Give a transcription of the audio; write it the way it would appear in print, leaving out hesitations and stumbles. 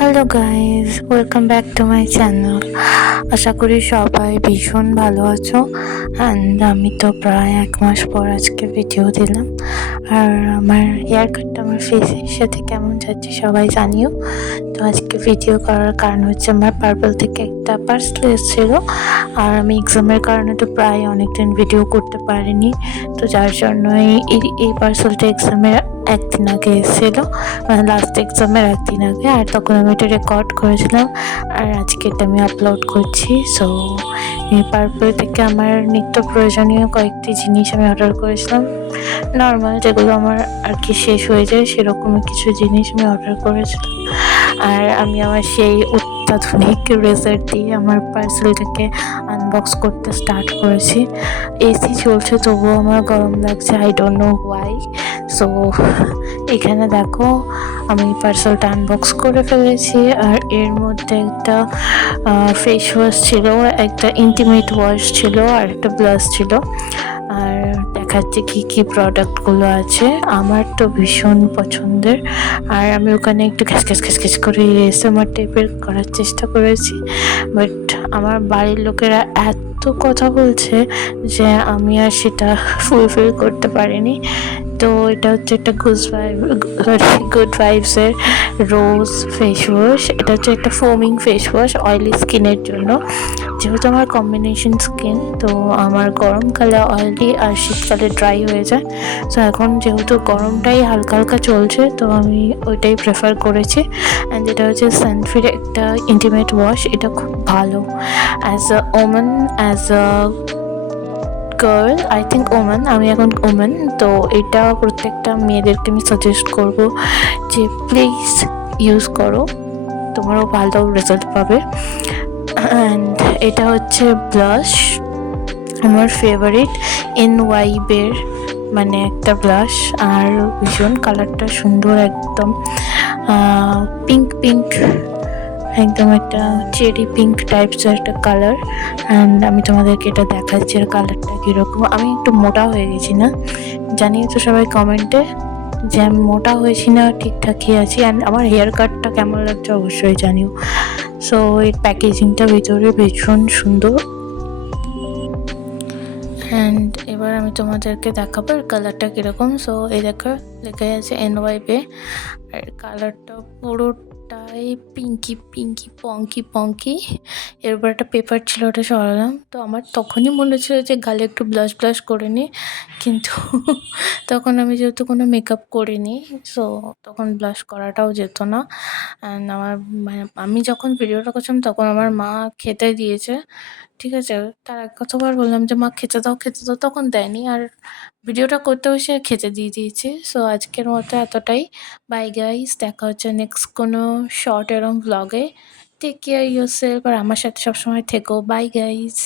Hello guys, welcome back to my channel. আশা করি সবাই ভীষণ ভালো আছো। অ্যান্ড আমি তো প্রায় 1 মাস পর আজকে ভিডিও দিলাম। আর আমার হেয়ার কাটটা আমার ফেসের সাথে কেমন যাচ্ছে সবাই জানিও। তো আজকে ভিডিও করার কারণ হচ্ছে আমার পার্পল থেকে একটা পার্সেল এসেছিলো। আর আমি এক্সামের কারণে তো প্রায় অনেকদিন ভিডিও করতে পারিনি। তো যার জন্যই এই পার্সেলটা এক্সামের একদিন আগে এসেছিলো, মানে লাস্ট এক্সামের একদিন আগে। আর তখন আমি এটা রেকর্ড করেছিলাম, আর আজকে এটা আমি আপলোড করছি। সো এই পার্পল থেকে আমার নিত্য প্রয়োজনীয় কয়েকটি জিনিস আমি অর্ডার করেছিলাম, নর্মাল যেগুলো আমার আর কি শেষ হয়ে যায় সেরকমই কিছু জিনিস আমি অর্ডার করেছিলাম। আর আমি আমার সেই অত্যাধুনিক রেজার দিয়ে আমার পার্সেলটাকে আনবক্স করতে স্টার্ট করেছি। এসি চলছে তবুও আমার গরম লাগছে, I don't know Y. So এখানে দেখো আমি পার্সেলটা আনবক্স করে ফেলেছি। আর এর মধ্যে একটা ফেস ওয়াশ ছিল, একটা ইন্টিমেট ওয়াশ ছিল, আর একটা ব্লাশ ছিল। আর দেখাচ্ছে কি কি প্রোডাক্টগুলো আছে, আমার তো ভীষণ পছন্দের। আর আমি ওখানে একটু ঘ্যাস করে এসএমআর টাইপের করার চেষ্টা করেছি, বাট আমার বাড়ির লোকেরা এত কথা বলছে যে আমি আর সেটা ফুলফিল করতে পারিনি। তো এটা হচ্ছে একটা গুড ভাইবসের রোজ ফেস ওয়াশ। এটা হচ্ছে একটা ফোমিং ফেস ওয়াশ অয়েলি স্কিনের জন্য, যেহেতু আমার কম্বিনেশন স্কিন। তো আমার গরমকালে অয়েলি আর শীতকালে ড্রাই হয়ে যায়। সো এখন যেহেতু গরমটাই হালকা হালকা চলছে, তো আমি ওইটাই প্রেফার করেছি। অ্যান্ড এটা হচ্ছে সানফির একটা ইন্টিমেট ওয়াশ। এটা খুব ভালো as a women, as a girl, I think women, আমি এখন ওমেন। তো এটা প্রত্যেকটা মেয়েদেরকে আমি সাজেস্ট করবো যে প্লিজ ইউজ করো, তোমারও ভালো রেজাল্ট পাবে। অ্যান্ড এটা হচ্ছে ব্লাশ, আমার ফেভারিট এনওয়াইবের, মানে একটা ব্লাশ। আর ভীষণ কালারটা সুন্দর, একদম পিঙ্ক, একদম একটা চেরি পিঙ্ক টাইপসের একটা কালার। অ্যান্ড আমি তোমাদেরকে এটা দেখাচ্ছি আর কালারটা কীরকম। আমি একটু মোটা হয়ে গেছি না, জানিয়ে তো সবাই কমেন্টে যে আমি মোটা হয়েছি না, ঠিকঠাকই আছি। অ্যান্ড আমার হেয়ার কাটটা কেমন লাগছে অবশ্যই জানিও। সো এর প্যাকেজিংটা ভিতরে ভীষণ সুন্দর। অ্যান্ড এবার আমি তোমাদেরকে দেখাবো এর কালারটা কীরকম। সো এই দেখো লেখা আছে এনওয়াইবে, আর কালারটা পুরোটাই পিঙ্কি। এর উপর একটা পেপার ছিল, ওটা সরালাম। তো আমার তখনই মনে ছিল যে গালে একটু ব্লাশ করে নিই, কিন্তু তখন আমি যেহেতু কোনো মেকআপ করিনি, সো তখন ব্লাশ করাটাও যেত না। অ্যান্ড আমার মানে আমি যখন ভিডিওটা করছিলাম তখন আমার মা খেতে দিয়েছে, ঠিক আছে। তার কতবার বললাম যে মা খেতে দাও, তখন দেয়নি। আর ভিডিওটা করতে বসে খেতে দিয়ে দিয়েছে। সো আজকের মতো এতটাই। বাই গাইস, দেখা হচ্ছে নেক্সট কোনো শর্ট এরম ব্লগে। টেক কেয়ার ইয়োরসেলফ, আর আমার সাথে সবসময় থেকো। Bye guys.